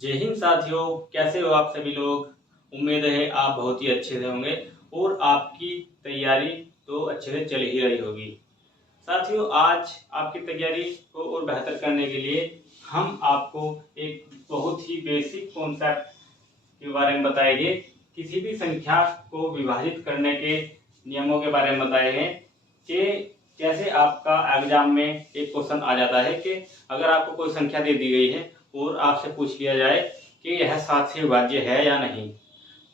जय हिंद साथियों, कैसे हो आप सभी लोग। उम्मीद है आप बहुत ही अच्छे से होंगे और आपकी तैयारी तो अच्छे से चल ही रही होगी। साथियों, आज आपकी तैयारी को और बेहतर करने के लिए हम आपको एक बहुत ही बेसिक कॉन्सेप्ट के बारे में बताएंगे। किसी भी संख्या को विभाजित करने के नियमों के बारे में बताएंगे कि कैसे आपका एग्जाम में एक क्वेश्चन आ जाता है कि अगर आपको कोई संख्या दे दी गई है और आपसे पूछ लिया जाए कि यह 7 से विभाज्य है या नहीं,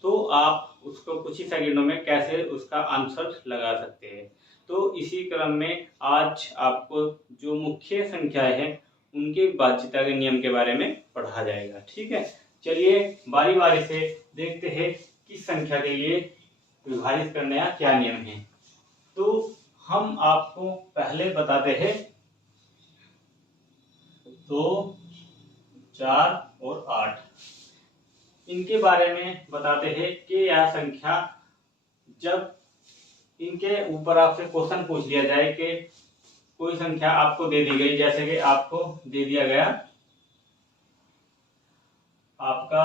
तो आप उसको कुछ ही सेकंडों में कैसे उसका आंसर लगा सकते हैं। तो इसी क्रम में आज आपको जो मुख्य संख्याएं हैं उनके विभाज्यता के नियम के बारे में पढ़ा जाएगा। ठीक है, चलिए बारी बारी से देखते हैं किस संख्या के लिए विभाजित करने का क्या नियम है। तो हम आपको पहले बताते हैं 2, 4 और 8 इनके बारे में बताते हैं कि यह संख्या जब इनके ऊपर आपसे क्वेश्चन पूछ लिया जाए कि कोई संख्या आपको दे दी गई, जैसे कि आपको दे दिया गया आपका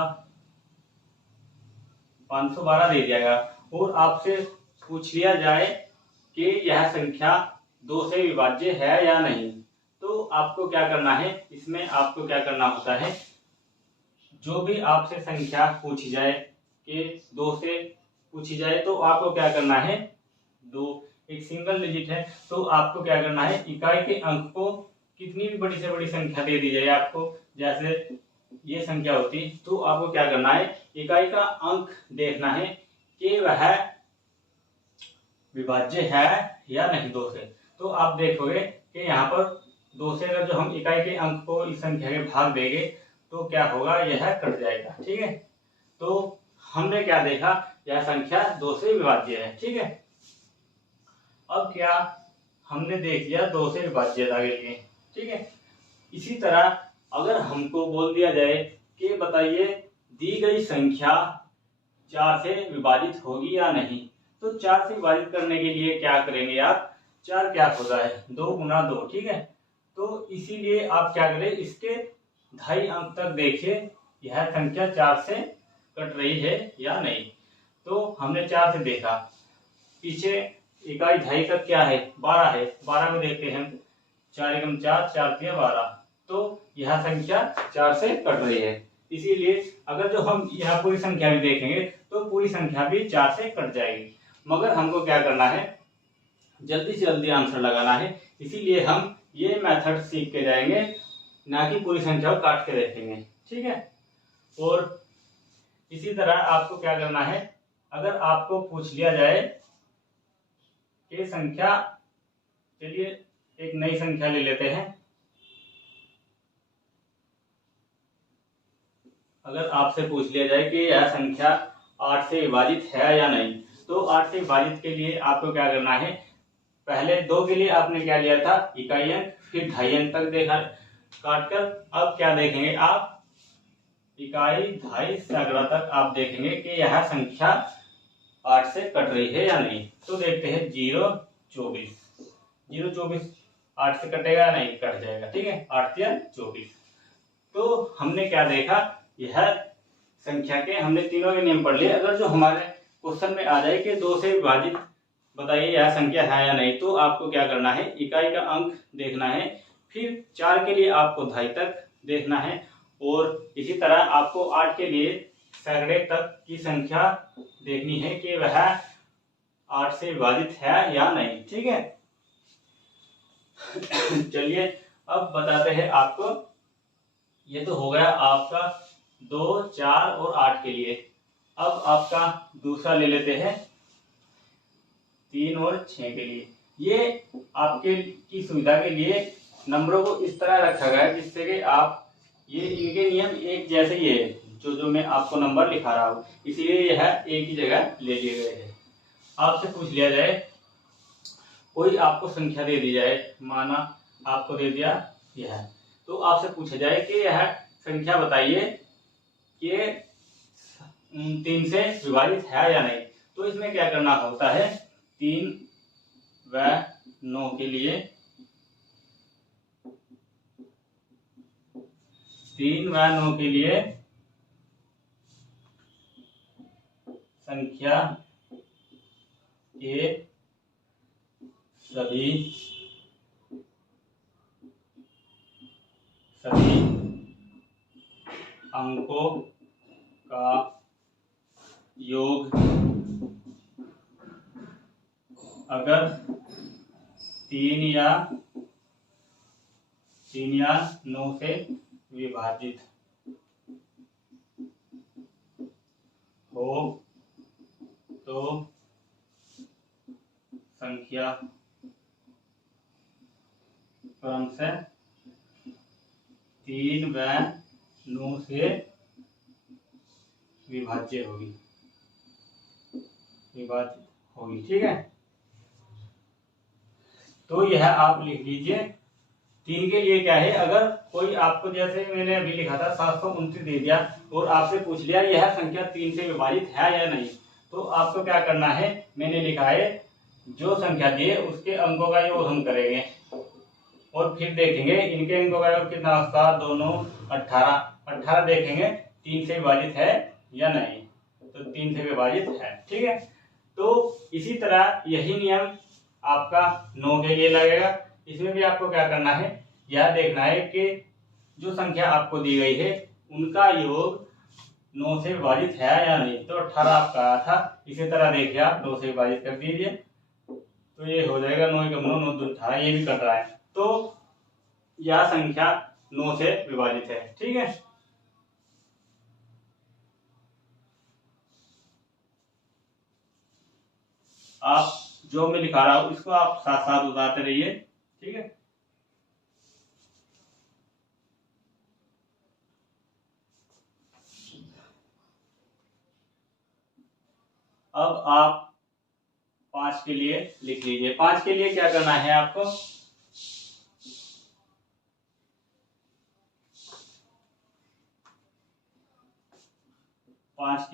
512 दे दिया गया और आपसे पूछ लिया जाए कि यह संख्या 2 से विभाज्य है या नहीं, तो आपको क्या करना है। इसमें आपको क्या करना होता है, जो भी आपसे संख्या पूछी जाए कि 2 से पूछी जाए तो आपको क्या करना है, 2 एक सिंगल डिजिट है तो आपको क्या करना है, इकाई के अंक को कितनी भी बड़ी से बड़ी संख्या दे दी जाए आपको, जैसे ये संख्या होती, तो आपको क्या करना है, इकाई का अंक देखना है कि वह विभाज्य है या नहीं 2 से। तो आप देखोगे कि यहाँ पर 2 से अगर जो हम इकाई के अंक को इस संख्या के भाग देंगे तो क्या होगा, यह कट जाएगा। ठीक है, तो हमने क्या देखा, यह संख्या 2 से विभाज्य है। ठीक है, अब क्या हमने देख लिया 2 से विभाज्यता के लिए। ठीक है, इसी तरह अगर हमको बोल दिया जाए कि बताइए दी गई संख्या 4 से विभाजित होगी या नहीं, तो 4 से विभाजित करने के लिए क्या करेंगे आप, 4 क्या होता है, 2 गुना 2। ठीक है, तो इसीलिए आप क्या करें, इसके 2.5 अंक तक देखिए यह संख्या 4 से कट रही है या नहीं। तो हमने 4 से देखा, पीछे इकाई 2.5 तक क्या है, 12 है, 12 में देखते हैं 4 एकम 4, 4 तिया 12, तो यह संख्या 4 से कट रही है। इसीलिए अगर जो हम यह पूरी संख्या भी देखेंगे तो पूरी संख्या भी 4 से कट जाएगी। मगर हमको क्या करना है, जल्दी से जल्दी आंसर लगाना है, इसीलिए हम ये मेथड सीख के जाएंगे, ना कि पूरी संख्या को काट के देखेंगे। ठीक है, और इसी तरह आपको क्या करना है, अगर आपको पूछ लिया जाए कि संख्या, चलिए एक नई संख्या ले लेते हैं। अगर आपसे पूछ लिया जाए कि यह संख्या 8 से विभाजित है या नहीं, तो 8 से विभाजित के लिए आपको क्या करना है, पहले 2 के लिए आपने क्या लिया था, इकाई अंक, फिर 2.5 अंक तक देखा काटकर। अब क्या देखेंगे आप, इकाई 2.5 सैकड़ा तक आप देखेंगे कि यह संख्या 8 से कट रही है या नहीं। तो देखते हैं 0, 24, 0, 24 8 से कटेगा या नहीं, कट जाएगा। ठीक है, 8 तिया 24। तो हमने क्या देखा, यह संख्या के हमने तीनों के नियम पढ़ लिए। अगर जो हमारे क्वेश्चन में आ जाए कि 2 से विभाजित बताइए यह संख्या है या नहीं, तो आपको क्या करना है, इकाई का अंक देखना है, फिर 4 के लिए आपको 2.5 तक देखना है, और इसी तरह आपको 8 के लिए सैकड़े तक की संख्या देखनी है कि वह 8 से विभाजित है या नहीं। ठीक है, चलिए अब बताते हैं आपको। ये तो हो गया आपका 2, 4 और 8 के लिए। अब आपका दूसरा ले लेते हैं 3 और 6 के लिए। ये आपके की सुविधा के लिए नंबरों को इस तरह रखा गया है जिससे कि आप ये इनके नियम एक जैसे ही है, जो मैं आपको नंबर लिखा रहा हूँ, इसीलिए यह एक ही जगह ले लिए गए हैं। आपसे पूछ लिया जाए, कोई आपको संख्या दे दी जाए, माना आपको दे दिया यह, तो आपसे पूछा जाए कि यह संख्या बताइए कि 3 से विभाजित है या नहीं, तो इसमें क्या करना होता है, 3 व 9 के लिए, 3 व 9 के लिए संख्या के सभी अंकों का योग अगर 3 या 9 से विभाजित हो तो संख्या क्रमशः 3 व 9 से विभाजित होगी। ठीक है, तो यह आप लिख लीजिए। 3 के लिए क्या है, अगर कोई आपको, जैसे मैंने अभी लिखा था 729 दे दिया और आपसे पूछ लिया यह संख्या 3 से विभाजित है या नहीं, तो आपको क्या करना है, मैंने लिखा है जो संख्या दी है उसके अंकों का योग हम करेंगे और फिर देखेंगे इनके अंकों का योग कितना होता है, दोनों 18 देखेंगे 3 से विभाजित है या नहीं, तो 3 से विभाजित है। ठीक है, तो इसी तरह यही नियम आपका 9 के लिए लगेगा। इसमें भी आपको क्या करना है, यह देखना है कि जो संख्या आपको दी गई है उनका योग 9 से विभाजित है या नहीं, तो 18 आपका आया था। इसी तरह देखिए आप 2 से विभाजित कर दीजिए तो ये हो जाएगा 9 × 9 9 × 18, ये भी कर रहा है, तो यह संख्या 9 से विभाजित है। ठीक है, आप जो मैं लिखा रहा हूं इसको आप साथ साथ उतारते रहिए। ठीक है, अब आप 5 के लिए लिख लीजिए। 5 के लिए क्या करना है आपको, पांच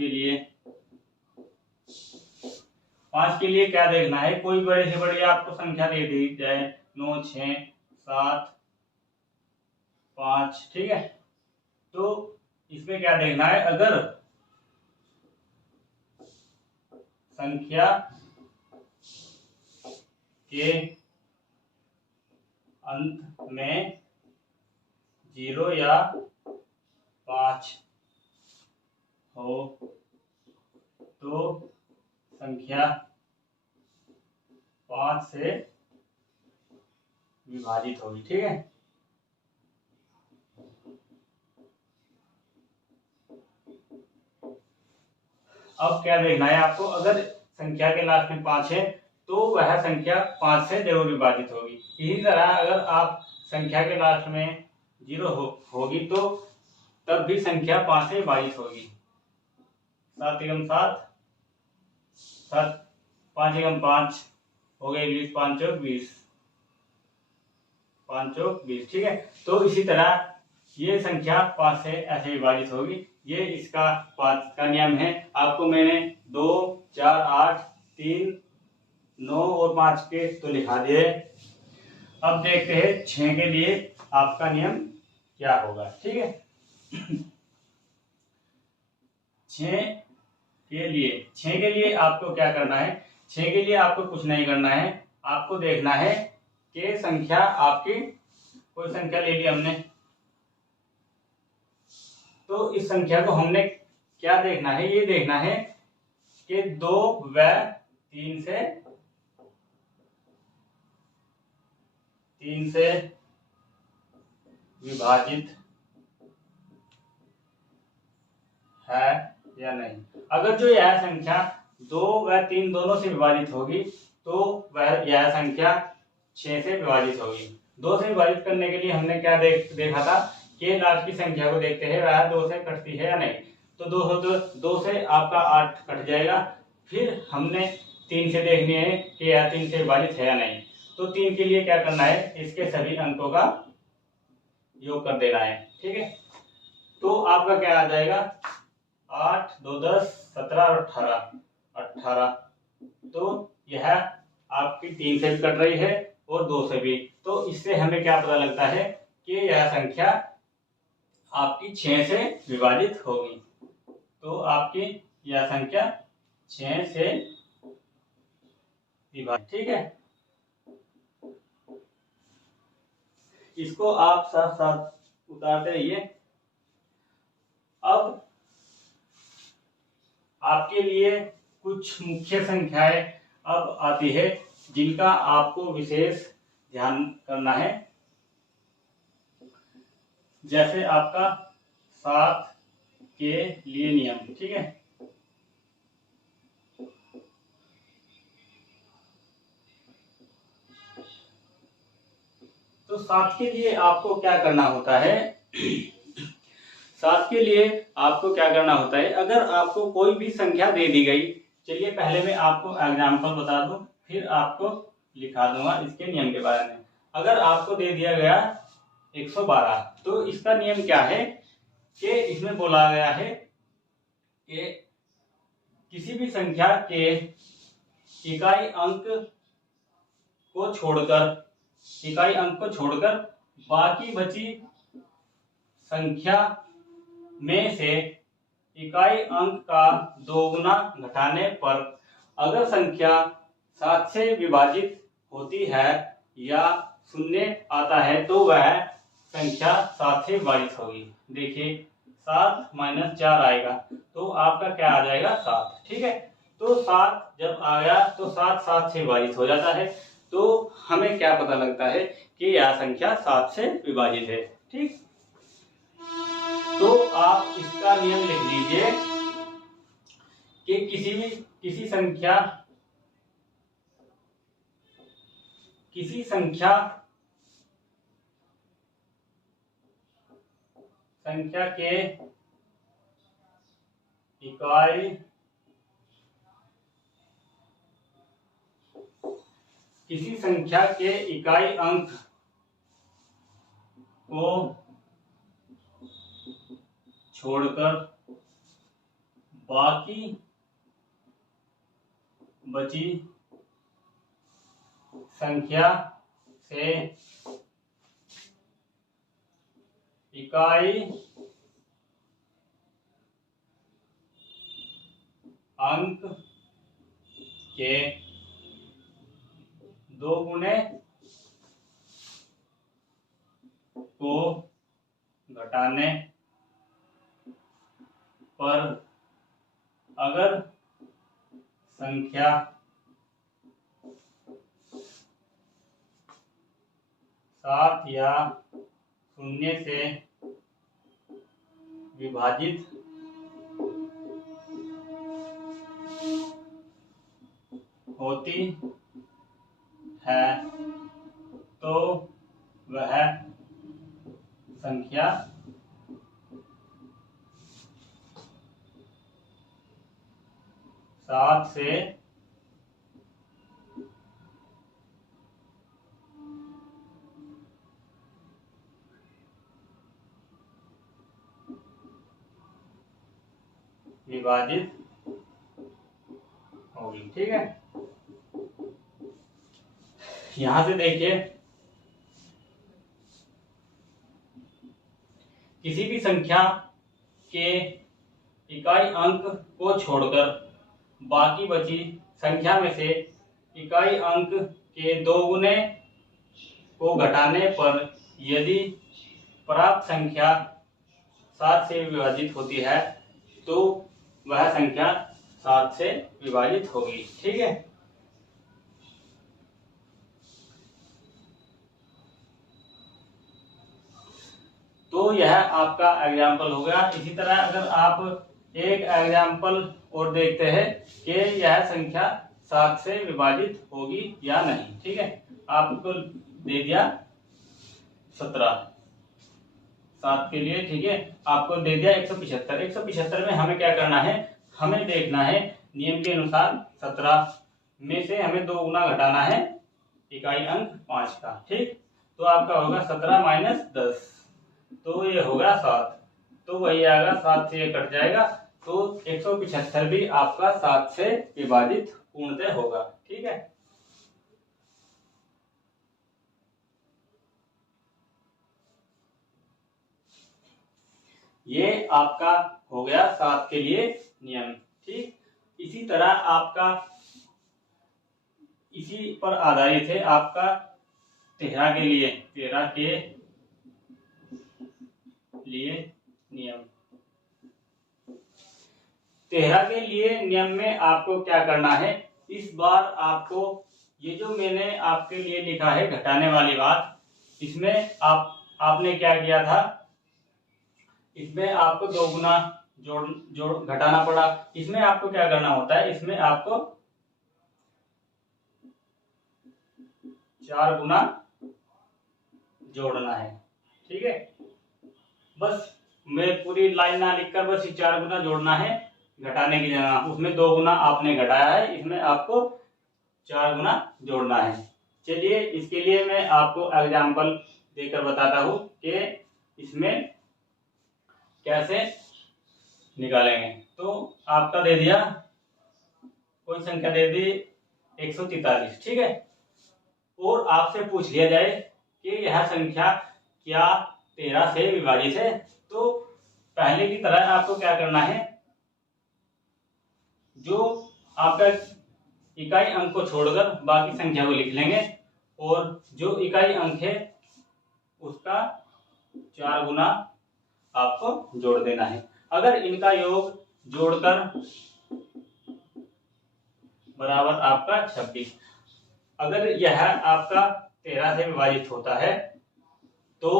के लिए क्या देखना है, कोई बड़े से बड़ी आपको संख्या दे दी जाए, 9 6 7 5। ठीक है, तो इसमें क्या देखना है, अगर संख्या के अंत में 0 या 5 हो तो संख्या 5 से विभाजित होगी। ठीक है, अब क्या देखना है आपको, अगर संख्या के लास्ट में 5 है तो वह संख्या 5 से जरूर विभाजित होगी। इसी तरह अगर आप संख्या के लास्ट में 0 होगी तो तब भी संख्या 5 से विभाजित होगी। 7 × 7 7 5 × 5 हो गए 20, 5 × 20 5 × 20। ठीक है, तो इसी तरह ये संख्या 5 से ऐसे विभाजित होगी। ये इसका 5 का नियम है। आपको मैंने 2 4 8 3 9 और 5 के तो लिखा दिए। अब देखते हैं 6 के लिए आपका नियम क्या होगा। ठीक है, 6 के लिए आपको क्या करना है, 6 के लिए आपको कुछ नहीं करना है, आपको देखना है कि संख्या आपकी, कोई संख्या ले ली हमने, तो इस संख्या को हमने क्या देखना है, ये देखना है कि 2 व 3 से विभाजित है या नहीं। अगर जो यह संख्या 2 व 3 दोनों से विभाजित होगी तो वह यह संख्या 6 से विभाजित होगी। 2 से विभाजित करने के लिए हमने क्या देखा था कि लास्ट की संख्या को देखते हैं वह 2 से कटती है या नहीं, तो 2 से आपका 8 कट जाएगा। फिर हमने 3 से देखनी है कि यह 3 से विभाजित है या नहीं, तो 3 के लिए क्या करना है, इसके सभी अंकों का योग कर देना है। ठीक है, तो आपका क्या आ जाएगा, 8 2 10 17 और 18। तो यह आपकी 3 से भी कट रही है और 2 से भी, तो इससे हमें क्या पता लगता है कि यह संख्या आपकी 6 से विभाजित होगी। तो आपकी यह संख्या 6 से विभाजित, ठीक है। इसको आप साथ साथ उतारते रहिए। अब आपके लिए कुछ मुख्य संख्याएं अब आती है जिनका आपको विशेष ध्यान करना है। जैसे आपका 7 के लिए नियम, ठीक है। तो 7 के लिए आपको क्या करना होता है? 7 के लिए आपको क्या करना होता है? अगर आपको कोई भी संख्या दे दी गई, चलिए पहले मैं आपको एग्जाम्पल बता दूं, फिर आपको लिखा दूंगा इसके नियम के बारे में। अगर आपको दे दिया गया 112, तो इसका नियम क्या है कि इसमें बोला गया है कि किसी भी संख्या के इकाई अंक को छोड़कर बाकी बची संख्या में से इकाई अंक का 2 गुना घटाने पर अगर संख्या 7 से विभाजित होती है या शून्य आता है तो वह संख्या 7 से विभाजित होगी। देखिए 7 - 4 आएगा तो आपका क्या आ जाएगा? 7, ठीक है। तो 7 जब आ गया तो 7 7 से विभाजित हो जाता है, तो हमें क्या पता लगता है कि यह संख्या 7 से विभाजित है, ठीक। तो आप इसका नियम लिख लीजिए कि किसी संख्या के इकाई किसी संख्या के इकाई अंक को छोड़कर बाकी बची संख्या से इकाई अंक के 2 गुने को घटाने पर अगर संख्या 7 या शून्य से विभाजित होती है तो वह संख्या सात से विभाजित होगी, ठीक है। यहां से देखिए किसी भी संख्या के इकाई अंक को छोड़कर बाकी बची संख्या में से इकाई अंक के 2 गुने को घटाने पर यदि प्राप्त संख्या 7 से विभाजित होती है तो वह संख्या 7 से विभाजित होगी, ठीक है। तो यह आपका एग्जाम्पल हो गया। इसी तरह अगर आप एक एग्जाम्पल और देखते हैं कि यह संख्या 7 से विभाजित होगी या नहीं, ठीक है। आपको दे दिया 17 7 के लिए, ठीक है। आपको दे दिया 175। 175 में हमें क्या करना है? हमें देखना है नियम के अनुसार 17 में से हमें 2 गुना घटाना है इकाई अंक 5 का, ठीक। तो आपका होगा 17 - 10, तो ये होगा 7। तो वही आएगा, 7 से ये कट जाएगा, तो 175 भी आपका 7 से विभाजित पूर्णतः होगा, ठीक है। ये आपका हो गया 7 के लिए नियम, ठीक। इसी तरह आपका इसी पर आधारित है आपका 13 के लिए नियम। 13 के लिए नियम में आपको क्या करना है, इस बार आपको ये जो मैंने आपके लिए लिखा है घटाने वाली बात, इसमें आपने क्या किया था, इसमें आपको 2 गुना जोड़ घटाना पड़ा। इसमें आपको क्या करना होता है, इसमें आपको 4 गुना जोड़ना है। ठीक है, बस मैं पूरी लाइन ना लिखकर बस 4 गुना जोड़ना है घटाने की जगह। उसमें 2 गुना आपने घटाया है, इसमें आपको 4 गुना जोड़ना है। चलिए इसके लिए मैं आपको एग्जाम्पल देकर बताता हूँ कि इसमें कैसे निकालेंगे। तो आपका दे दिया, कोई संख्या दे दी 143, ठीक है, और आपसे पूछ लिया जाए कि यह संख्या क्या 13 से विभाजित है, तो पहले की तरह आपको क्या करना है, जो आपका इकाई अंक को छोड़कर बाकी संख्या को लिख लेंगे, और जो इकाई अंक है उसका 4 गुना आपको जोड़ देना है। अगर इनका योग जोड़कर बराबर आपका 26, अगर यह आपका 13 से विभाजित होता है तो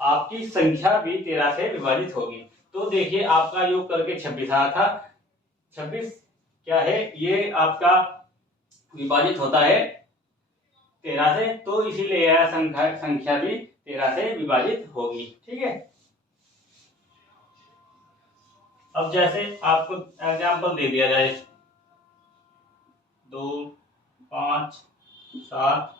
आपकी संख्या भी 13 से विभाजित होगी। तो देखिए आपका योग करके 26 आया था, 26 क्या है, ये आपका विभाजित होता है 13 से, तो इसीलिए यह संख्या भी 13 से विभाजित होगी। ठीक है, अब जैसे आपको एग्जाम्पल दे दिया जाए 2, 5, 7,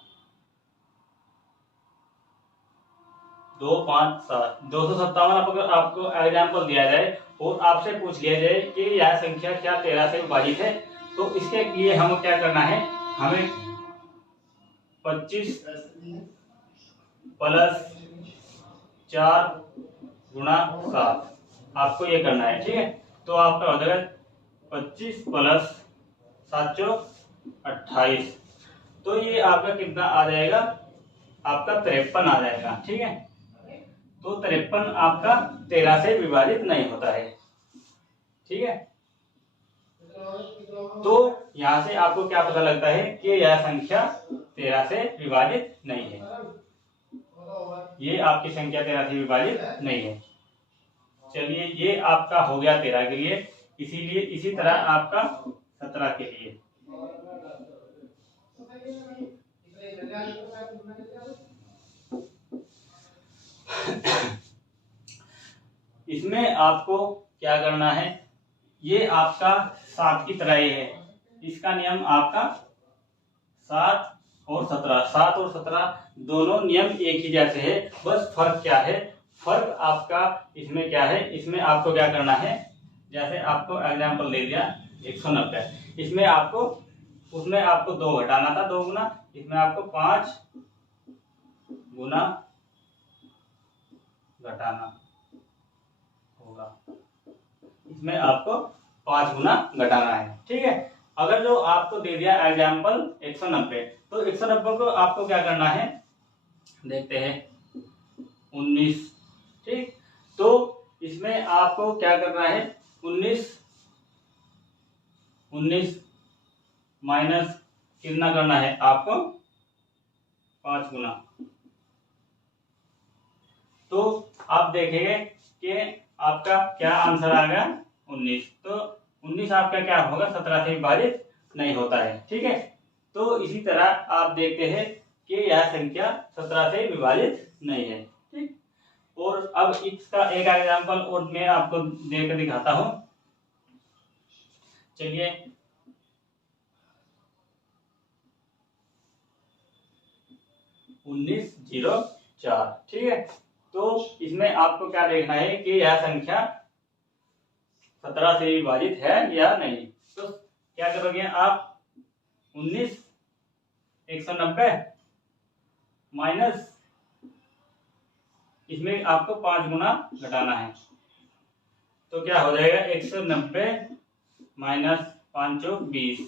2, 5, 7, 257 अगर आपको एग्जाम्पल दिया जाए और आपसे पूछ लिया जाए कि यह संख्या क्या 13 से विभाजित है, तो इसके लिए हमें क्या करना है, हमें 25 प्लस 4 गुणा 7 आपको ये करना है। ठीक है, तो आपका हो जाएगा 25 प्लस 7 28, तो ये आपका कितना आ जाएगा, आपका 53 आ जाएगा। ठीक है, तो 53 आपका 13 से विभाजित नहीं होता है। ठीक है, तो यहां से आपको क्या पता लगता है कि यह संख्या 13 से विभाजित नहीं है, ये आपकी संख्या 13 से विभाजित नहीं है। चलिए ये आपका हो गया 13 के लिए, इसीलिए इसी तरह आपका 17 के लिए। इसमें आपको क्या करना है, ये आपका 7 की तरह ही है, इसका नियम आपका 7 और 17, 7 और 17 दोनों नियम एक ही जैसे है, बस फर्क क्या है, फर्क आपका इसमें क्या है, इसमें आपको क्या करना है, जैसे आपको एग्जाम्पल दे दिया 190, इसमें आपको उसमें आपको 2 घटाना था 2 गुना, इसमें आपको 5 गुना घटाना होगा, इसमें आपको 5 गुना घटाना है। ठीक है, अगर जो आपको दे दिया एग्जाम्पल 190, तो 190 को आपको क्या करना है, देखते हैं 19। ठीक, तो इसमें आपको क्या करना है, 19 माइनस कितना करना है आपको 5 गुना, तो आप देखेंगे कि आपका क्या आंसर आ गया 19, तो 19 आपका क्या होगा 17 से विभाजित नहीं होता है। ठीक है, तो इसी तरह आप देखते हैं कि यह संख्या 17 से विभाजित नहीं है। ठीक, और अब इसका एक एग्जांपल और मैं आपको देकर दिखाता हूं। चलिए 1904, ठीक है, तो इसमें आपको क्या देखना है कि यह संख्या 17 से विभाजित है या नहीं। तो क्या करोगे आप, 19 190 माइनस इसमें आपको 5 गुना घटाना है, तो क्या हो जाएगा 190 माइनस 5 चौक 20,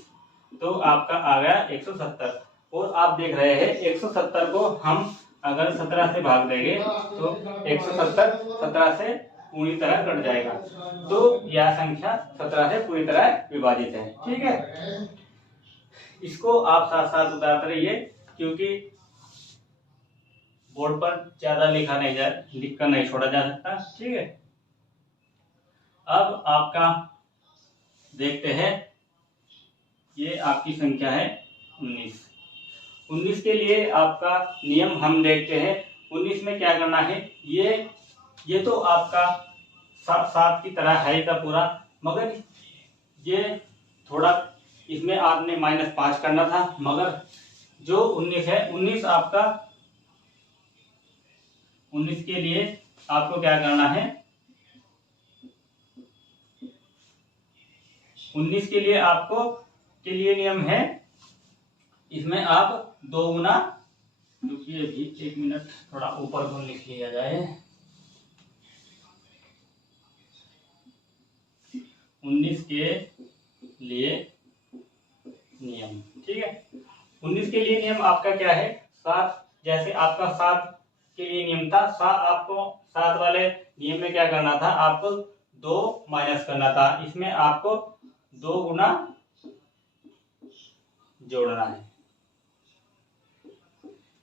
तो आपका आ गया 170। और आप देख रहे हैं 170 को हम अगर 17 से भाग देंगे तो 170 17 से पूरी तरह कट जाएगा, तो यह संख्या 17 से पूरी तरह विभाजित है। ठीक है, इसको आप साथ साथ उतारते रहिए क्योंकि बोर्ड पर ज्यादा लिख कर नहीं छोड़ा जा सकता। ठीक है, अब आपका देखते हैं, ये आपकी संख्या है 19। 19 के लिए आपका नियम हम देखते हैं। 19 में क्या करना है, ये तो आपका 7 की तरह है का पूरा, मगर ये थोड़ा इसमें आपने -5 करना था, मगर जो 19 है 19 आपका 19 के लिए आपको क्या करना है, 19 के लिए आपको के लिए नियम है, इसमें आप 2 गुना, रुकिए भी 1 मिनट, थोड़ा ऊपर को लिख लिया जाए। 19 के लिए नियम, ठीक है, 19 के लिए नियम आपका क्या है, 7, जैसे आपका 7 के लिए नियम था, आपको 7 वाले नियम में क्या करना था, आपको 2 माइनस करना था, इसमें आपको 2 गुना जोड़ना है,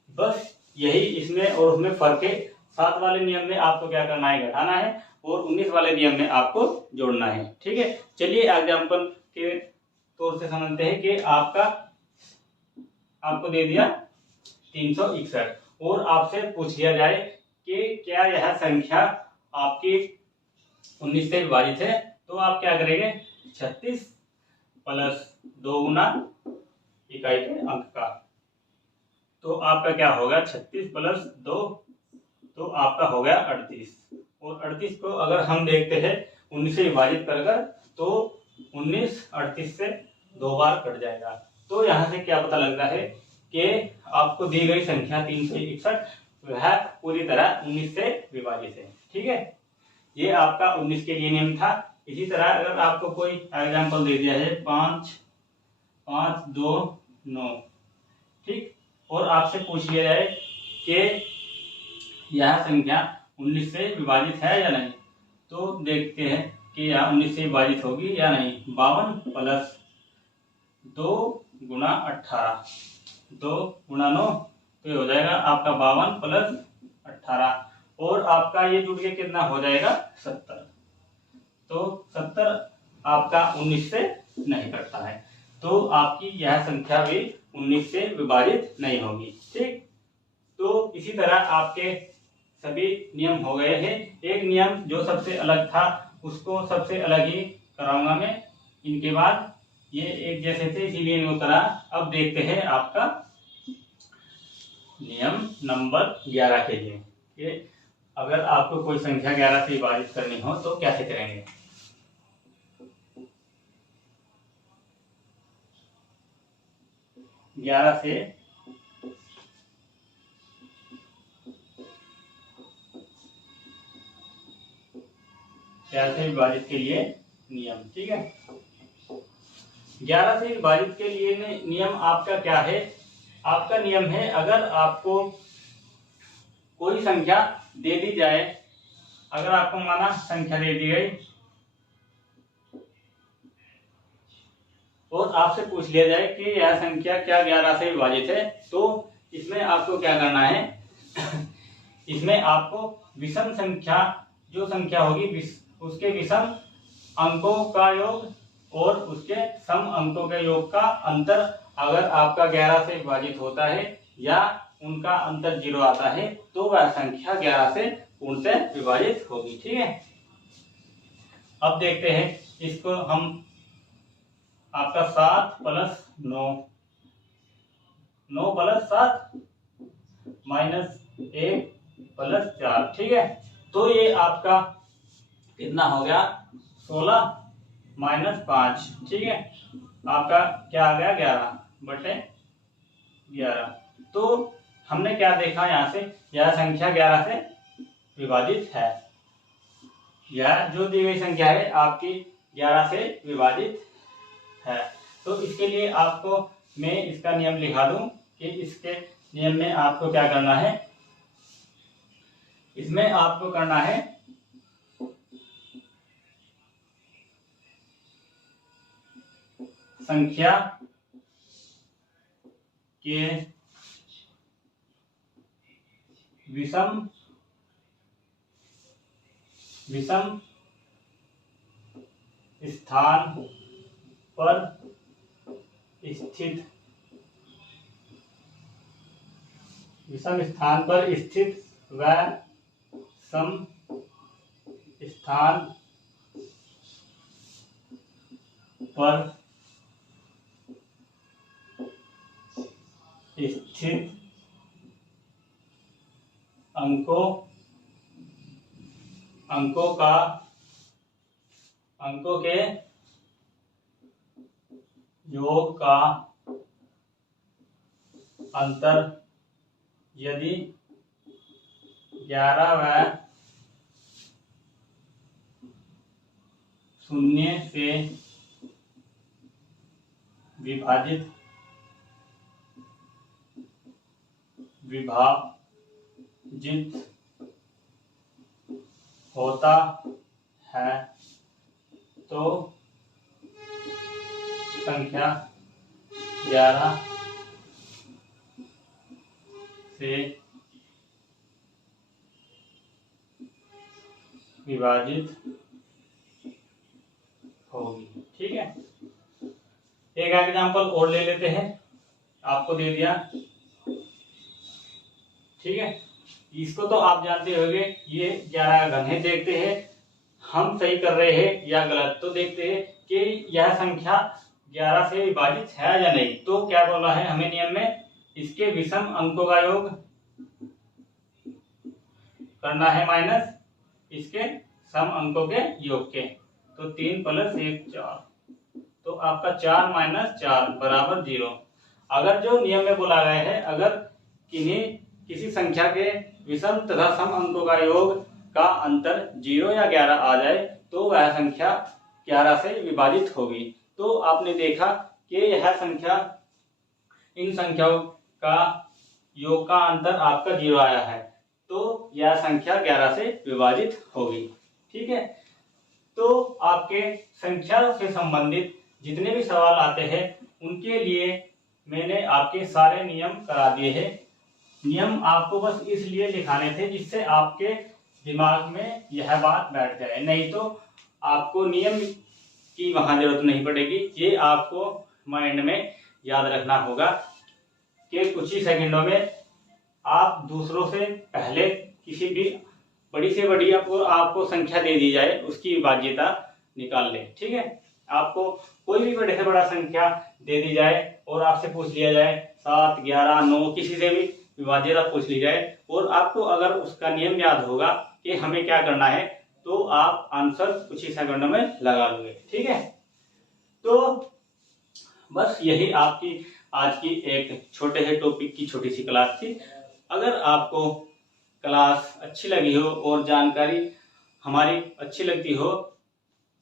बस यही इसमें और उसमें फर्क है। 7 वाले नियम में आपको क्या करना है, घटाना है, और 19 वाले नियम में आपको जोड़ना है। ठीक है, चलिए एग्जाम्पल के तौर से समझते हैं कि आपको दे दिया 361 और आपसे पूछ लिया जाए कि क्या यह संख्या आपकी 19 से विभाजित है, तो आप क्या करेंगे, 36 प्लस 2 गुना इकाई के अंक का, तो आपका क्या होगा, 36 प्लस 2, तो आपका हो गया 38। और 38 को अगर हम देखते हैं 19 से विभाजित कर तो 19 38 से 2 बार कट जाएगा। तो यहाँ से क्या पता लगता है कि आपको दी गई संख्या 361 वह पूरी तरह 19 से विभाजित है। ठीक है, ये आपका 19 के लिए नियम था। इसी तरह अगर आपको कोई एग्जाम्पल दे दिया है 5 5 2 9, ठीक, और आपसे पूछ लिया जाए कि यह संख्या 19 से विभाजित है या नहीं, तो देखते हैं कि यह 19 से विभाजित होगी या नहीं। 52 प्लस 2 गुना 18, 2 गुना 9, तो ये हो जाएगा आपका 52 प्लस 18, और आपका ये जुड़ के कितना हो जाएगा, 70। तो 70 आपका 19 से नहीं कटता है, तो आपकी यह संख्या भी 19 से विभाजित नहीं होगी। ठीक, तो इसी तरह आपके सभी नियम हो गए हैं। एक नियम जो सबसे अलग था उसको सबसे अलग ही कराऊंगा मैं, इनके बाद ये एक जैसे थे इसीलिए इनको करा। अब देखते हैं आपका नियम नंबर 11 के लिए कि अगर आपको कोई संख्या 11 से विभाजित करनी हो तो कैसे करेंगे। ग्यारह से विभाजित के लिए नियम, ठीक है। 11 से विभाजित के लिए नियम आपका क्या है, आपका नियम है अगर आपको कोई संख्या दे दी जाए, अगर आपको माना संख्या दे दी गई और आपसे पूछ लिया जाए कि यह संख्या क्या 11 से विभाजित है, तो इसमें आपको क्या करना है इसमें आपको विषम संख्या, जो संख्या होगी उसके विषम अंकों का योग और उसके सम अंकों के योग का अंतर अगर आपका 11 से विभाजित होता है या उनका अंतर 0 आता है तो वह संख्या 11 से पूर्ण से विभाजित होगी। ठीक है, अब देखते हैं इसको हम, आपका 7 प्लस 9, 9 प्लस 7 माइनस 1 प्लस 4, ठीक है, तो ये आपका कितना हो गया 16 माइनस 5, ठीक है, आपका क्या आ गया 11 बटे 11। तो हमने क्या देखा यहाँ से, यह संख्या 11 से विभाजित है, यह जो दी गई संख्या है आपकी 11 से विभाजित है। तो इसके लिए आपको मैं इसका नियम लिखा दूं कि इसके नियम में आपको क्या करना है। इसमें आपको करना है संख्या के विषम स्थान पर स्थित व सम स्थान पर स्थित अंकों के योग का अंतर यदि 11 व 0 से विभाजित होता है तो संख्या 11 से विभाजित होगी। ठीक है, एक एग्जांपल और ले लेते हैं, आपको दे दिया। ठीक है, इसको तो आप जानते होंगे, ये 11 का घन है। देखते हैं हम सही कर रहे हैं या गलत। तो देखते हैं कि यह संख्या 11 से विभाजित है या नहीं। तो क्या बोला है हमें नियम में, इसके विषम अंकों का योग करना है माइनस इसके सम अंकों के योग के। तो 3 + 1 4, तो आपका 4 - 4 बराबर 0। अगर जो नियम में बोला गया है, अगर किसी संख्या के विषम तथा सम अंकों का योग का अंतर 0 या 11 आ जाए तो वह संख्या 11 से विभाजित होगी। तो आपने देखा कि यह संख्या, इन संख्याओं का योग का अंतर आपका 0 आया है, तो यह संख्या 11 से विभाजित होगी। ठीक है, तो आपके संख्या से संबंधित जितने भी सवाल आते हैं उनके लिए मैंने आपके सारे नियम करा दिए हैं। नियम आपको बस इसलिए लिखाने थे जिससे आपके दिमाग में यह बात बैठ जाए, नहीं तो आपको नियम की वहां जरूरत नहीं पड़ेगी। ये आपको माइंड में याद रखना होगा कि कुछ ही सेकंडों में आप दूसरों से पहले किसी भी बड़ी से बड़ी आपको संख्या दे दी जाए उसकी विभाज्यता निकाल लें। ठीक है, आपको कोई भी बड़े से बड़ा संख्या दे दी जाए और आपसे पूछ लिया जाए 7, 11, 9, किसी से भी विभाज्यता पूछ ली जाए और आपको अगर उसका नियम याद होगा कि हमें क्या करना है, तो आप आंसर कुछ ही सेकंडों में लगा लोगे। ठीक है, तो बस यही आपकी आज की एक छोटे से टॉपिक की छोटी सी क्लास थी। अगर आपको क्लास अच्छी लगी हो और जानकारी हमारी अच्छी लगती हो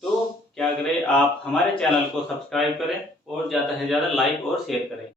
तो क्या करें, आप हमारे चैनल को सब्सक्राइब करें और ज़्यादा से ज़्यादा लाइक और शेयर करें।